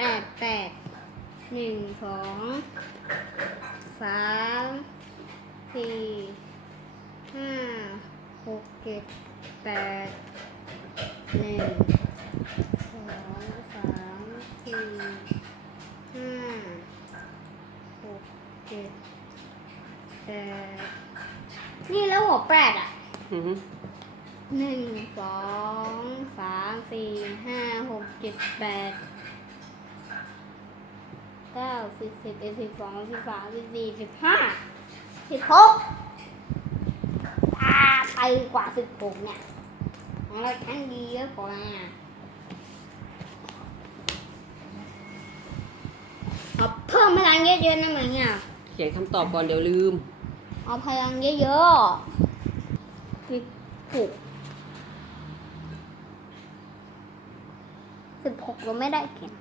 แปดแปดหนึ่งสองสามสี่ห้าหกเจ็ดแปดหนึ่งสองสามสี่ห้าหกเจ็ดแปดนี่แล้วหัวแปดอะอือฮึหนึ่งสองสามสี่ห้าหกเจ็ดแปด สิบสิบเอ็ดสิบสองสิบสามสิบสี่สิบห้าสิบหกตาไปกว่าสิบหกเนี่ยของเราทั้งดีก็พอนะเอาเพิ่มพลังเยอะๆนะเหมือนเนี่ยเขียนคำตอบก่อนเดี๋ยวลืม เอาพลังเยอะๆสิบหกสิบหกเราไม่ได้เขียน